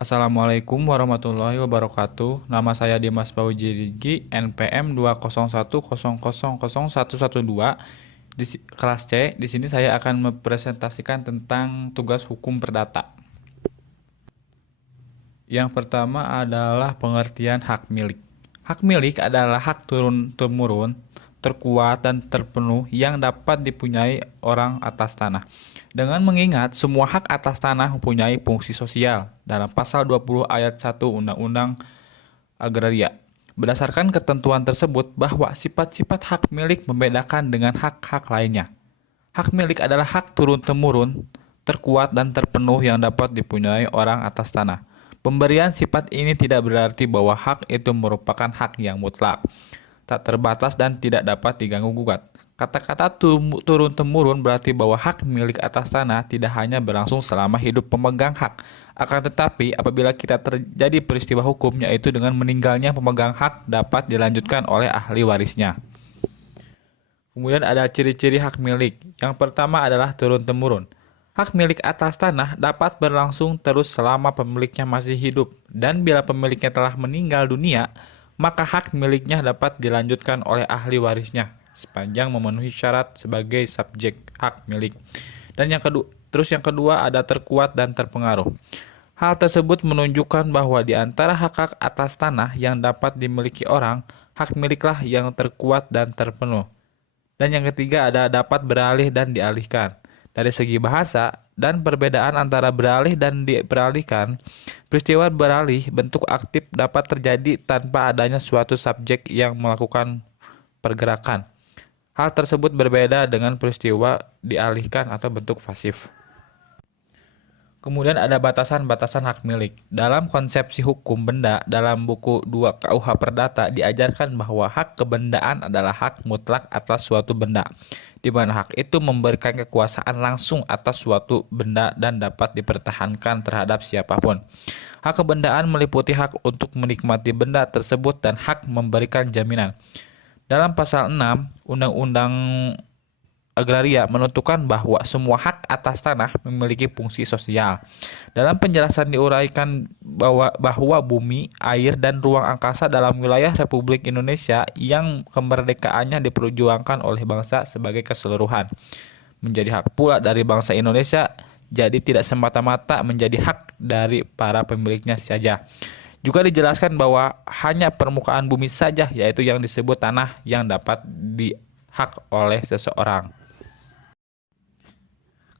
Assalamualaikum warahmatullahi wabarakatuh. Nama saya Dimas Paujirigi, NPM 201000112 kelas C. Di sini saya akan mempresentasikan tentang tugas hukum perdata. Yang pertama adalah pengertian hak milik. Hak milik adalah hak turun-temurun, terkuat dan terpenuh yang dapat dipunyai orang atas tanah. Dengan mengingat semua hak atas tanah mempunyai fungsi sosial dalam pasal 20 ayat 1 Undang-Undang Agraria. Berdasarkan ketentuan tersebut bahwa sifat-sifat hak milik membedakan dengan hak-hak lainnya. Hak milik adalah hak turun-temurun, terkuat dan terpenuh yang dapat dipunyai orang atas tanah. Pemberian sifat ini tidak berarti bahwa hak itu merupakan hak yang mutlak, tak terbatas dan tidak dapat diganggu-gugat. Kata-kata turun-temurun berarti bahwa hak milik atas tanah tidak hanya berlangsung selama hidup pemegang hak, akan tetapi apabila kita terjadi peristiwa hukum yaitu dengan meninggalnya pemegang hak dapat dilanjutkan oleh ahli warisnya. Kemudian ada ciri-ciri hak milik. Yang pertama adalah turun-temurun. Hak milik atas tanah dapat berlangsung terus selama pemiliknya masih hidup, dan bila pemiliknya telah meninggal dunia, maka hak miliknya dapat dilanjutkan oleh ahli warisnya sepanjang memenuhi syarat sebagai subjek hak milik. Dan yang kedua ada terkuat dan terpengaruh. Hal tersebut menunjukkan bahwa di antara hak-hak atas tanah yang dapat dimiliki orang, hak miliklah yang terkuat dan terpenuh. Dan yang ketiga ada dapat beralih dan dialihkan. Dari segi bahasa dan perbedaan antara beralih dan diperalihkan, peristiwa beralih bentuk aktif dapat terjadi tanpa adanya suatu subjek yang melakukan pergerakan. Hal tersebut berbeda dengan peristiwa dialihkan atau bentuk pasif. Kemudian ada batasan-batasan hak milik. Dalam konsepsi hukum benda dalam buku 2 KUH Perdata diajarkan bahwa hak kebendaan adalah hak mutlak atas suatu benda, di mana hak itu memberikan kekuasaan langsung atas suatu benda dan dapat dipertahankan terhadap siapapun. Hak kebendaan meliputi hak untuk menikmati benda tersebut dan hak memberikan jaminan. Dalam pasal 6 Undang-Undang Agraria menentukan bahwa semua hak atas tanah memiliki fungsi sosial. Dalam penjelasan diuraikan bahwa bumi, air, dan ruang angkasa dalam wilayah Republik Indonesia yang kemerdekaannya diperjuangkan oleh bangsa sebagai keseluruhan menjadi hak pula dari bangsa Indonesia, jadi tidak semata-mata menjadi hak dari para pemiliknya saja. Juga dijelaskan bahwa hanya permukaan bumi saja yaitu yang disebut tanah yang dapat dihak oleh seseorang.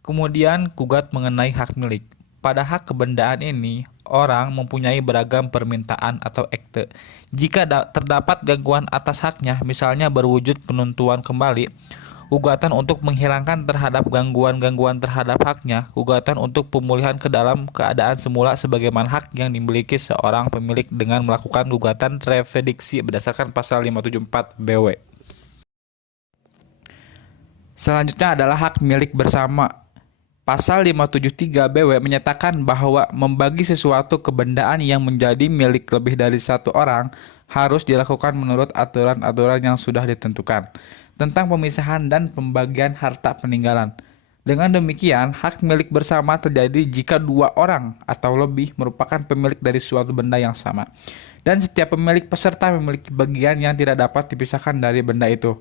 Kemudian gugat mengenai hak milik. Pada hak kebendaan ini, orang mempunyai beragam permintaan atau akte. Jika terdapat gangguan atas haknya, misalnya berwujud penentuan kembali, gugatan untuk menghilangkan terhadap gangguan-gangguan terhadap haknya, gugatan untuk pemulihan ke dalam keadaan semula sebagaimana hak yang dimiliki seorang pemilik dengan melakukan gugatan revediksi berdasarkan pasal 574 BW. Selanjutnya adalah hak milik bersama. Pasal 573 BW menyatakan bahwa membagi sesuatu kebendaan yang menjadi milik lebih dari satu orang harus dilakukan menurut aturan-aturan yang sudah ditentukan tentang pemisahan dan pembagian harta peninggalan. Dengan demikian, hak milik bersama terjadi jika dua orang atau lebih merupakan pemilik dari suatu benda yang sama, dan setiap pemilik peserta memiliki bagian yang tidak dapat dipisahkan dari benda itu.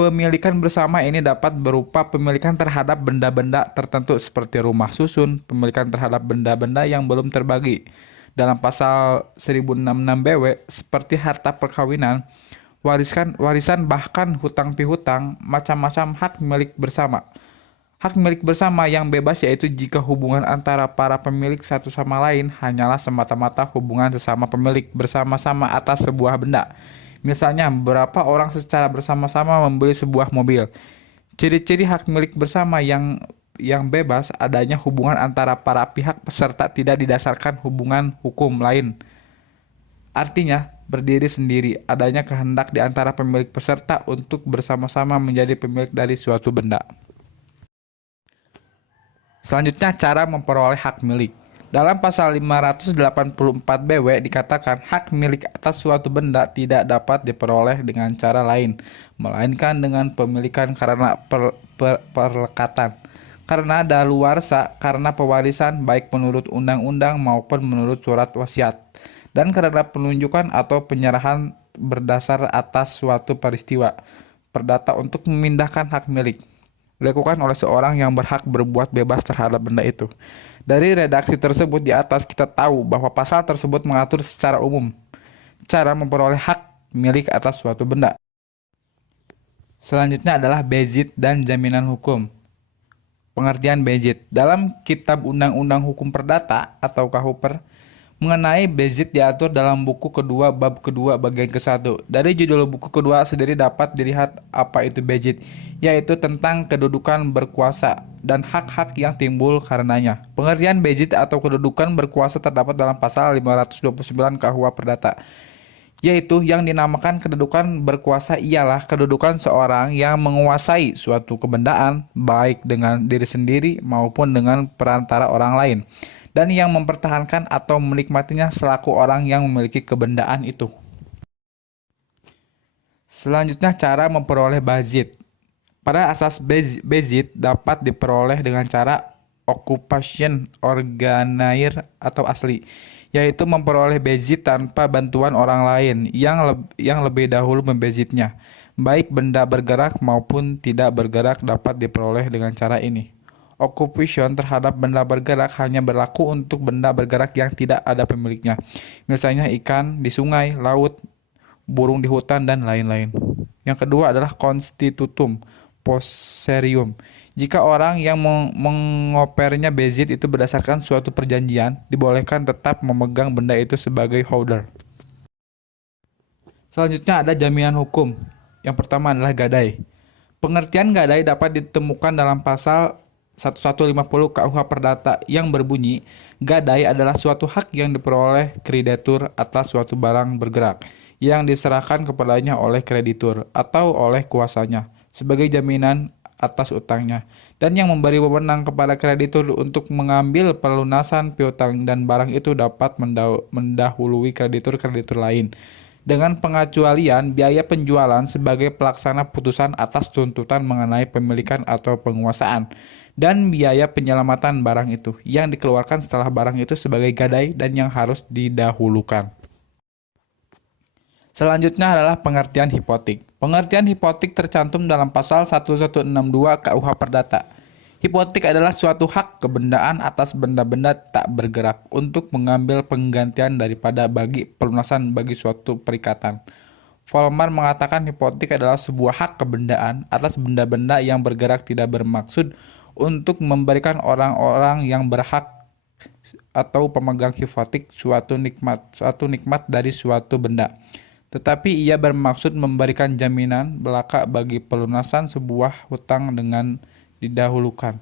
Pemilikan bersama ini dapat berupa pemilikan terhadap benda-benda tertentu seperti rumah susun, pemilikan terhadap benda-benda yang belum terbagi. Dalam pasal 1066 BW seperti harta perkawinan, warisan bahkan hutang pihutang, macam-macam hak milik bersama. Hak milik bersama yang bebas yaitu jika hubungan antara para pemilik satu sama lain hanyalah semata-mata hubungan sesama pemilik bersama-sama atas sebuah benda. Misalnya, beberapa orang secara bersama-sama membeli sebuah mobil. Ciri-ciri hak milik bersama yang bebas adanya hubungan antara para pihak peserta tidak didasarkan hubungan hukum lain. Artinya, berdiri sendiri, adanya kehendak di antara pemilik peserta untuk bersama-sama menjadi pemilik dari suatu benda. Selanjutnya, cara memperoleh hak milik. Dalam pasal 584 BW dikatakan hak milik atas suatu benda tidak dapat diperoleh dengan cara lain, melainkan dengan pemilikan karena perlekatan. karena daluarsa karena pewarisan baik menurut undang-undang maupun menurut surat wasiat, dan karena penunjukan atau penyerahan berdasar atas suatu peristiwa perdata untuk memindahkan hak milik dilakukan oleh seorang yang berhak berbuat bebas terhadap benda itu. Dari redaksi tersebut di atas kita tahu bahwa pasal tersebut mengatur secara umum cara memperoleh hak milik atas suatu benda. Selanjutnya adalah bezit dan jaminan hukum. Pengertian bezit dalam Kitab Undang-Undang Hukum Perdata atau KUHP mengenai bezit diatur dalam buku kedua bab kedua bagian ke-1. Dari judul buku kedua sendiri dapat dilihat apa itu bezit, yaitu tentang kedudukan berkuasa dan hak-hak yang timbul karenanya. Pengertian bezit atau kedudukan berkuasa terdapat dalam pasal 529 KUH Perdata, yaitu yang dinamakan kedudukan berkuasa ialah kedudukan seorang yang menguasai suatu kebendaan baik dengan diri sendiri maupun dengan perantara orang lain, dan yang mempertahankan atau menikmatinya selaku orang yang memiliki kebendaan itu. Selanjutnya cara memperoleh bazit. Pada asas bezit dapat diperoleh dengan cara occupation originaire atau asli, yaitu memperoleh bezit tanpa bantuan orang lain yang lebih dahulu membezitnya. Baik benda bergerak maupun tidak bergerak dapat diperoleh dengan cara ini. Occupation terhadap benda bergerak hanya berlaku untuk benda bergerak yang tidak ada pemiliknya, misalnya ikan di sungai, laut, burung di hutan, dan lain-lain. Yang kedua adalah constitutum posserium. Jika orang yang mengopernya bezit itu berdasarkan suatu perjanjian, dibolehkan tetap memegang benda itu sebagai holder. Selanjutnya ada jaminan hukum. Yang pertama adalah gadai. Pengertian gadai dapat ditemukan dalam pasal 1150 KUH Perdata yang berbunyi, gadai adalah suatu hak yang diperoleh kreditur atas suatu barang bergerak yang diserahkan kepadanya oleh kreditur atau oleh kuasanya sebagai jaminan atas utangnya, dan yang memberi wewenang kepada kreditur untuk mengambil pelunasan piutang, dan barang itu dapat mendahului kreditur-kreditur lain dengan pengecualian biaya penjualan sebagai pelaksana putusan atas tuntutan mengenai pemilikan atau penguasaan, dan biaya penyelamatan barang itu yang dikeluarkan setelah barang itu sebagai gadai dan yang harus didahulukan. Selanjutnya adalah pengertian hipotek. Pengertian hipotek tercantum dalam pasal 1162 KUH Perdata. Hipotek adalah suatu hak kebendaan atas benda-benda tak bergerak untuk mengambil penggantian daripada bagi pelunasan bagi suatu perikatan. Vollmar mengatakan hipotek adalah sebuah hak kebendaan atas benda-benda yang bergerak tidak bermaksud untuk memberikan orang-orang yang berhak atau pemegang hipotek suatu nikmat dari suatu benda, tetapi ia bermaksud memberikan jaminan belaka bagi pelunasan sebuah hutang dengan didahulukan.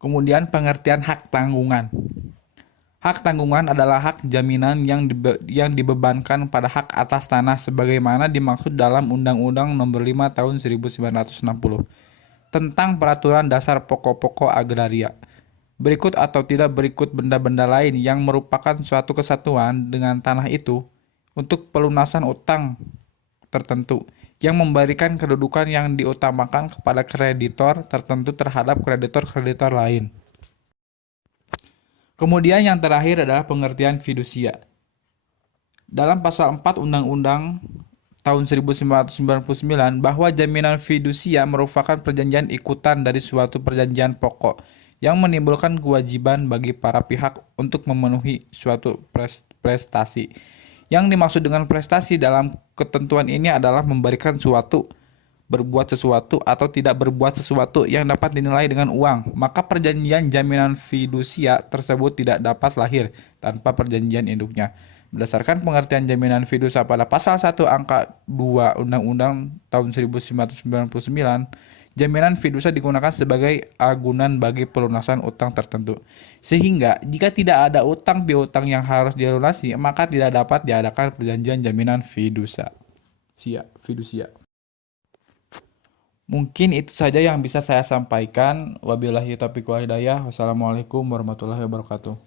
Kemudian pengertian hak tanggungan. Hak tanggungan adalah hak jaminan yang dibebankan pada hak atas tanah sebagaimana dimaksud dalam Undang-Undang Nomor 5 Tahun 1960 tentang Peraturan Dasar Pokok-pokok Agraria. Berikut atau tidak berikut benda-benda lain yang merupakan suatu kesatuan dengan tanah itu untuk pelunasan utang tertentu yang memberikan kedudukan yang diutamakan kepada kreditor tertentu terhadap kreditor-kreditor lain. Kemudian yang terakhir adalah pengertian fidusia. Dalam pasal 4 Undang-Undang tahun 1999 bahwa jaminan fidusia merupakan perjanjian ikutan dari suatu perjanjian pokok yang menimbulkan kewajiban bagi para pihak untuk memenuhi suatu prestasi. Yang dimaksud dengan prestasi dalam ketentuan ini adalah memberikan suatu, berbuat sesuatu, atau tidak berbuat sesuatu yang dapat dinilai dengan uang. Maka perjanjian jaminan fidusia tersebut tidak dapat lahir tanpa perjanjian induknya. Berdasarkan pengertian jaminan fidusia pada pasal 1 angka 2 Undang-Undang tahun 1999, jaminan fidusia digunakan sebagai agunan bagi pelunasan utang tertentu. Sehingga jika tidak ada utang piutang yang harus dilunasi, maka tidak dapat diadakan perjanjian jaminan fidusia. Mungkin itu saja yang bisa saya sampaikan. Wabillahi taufiq wal hidayah. Wassalamualaikum warahmatullahi wabarakatuh.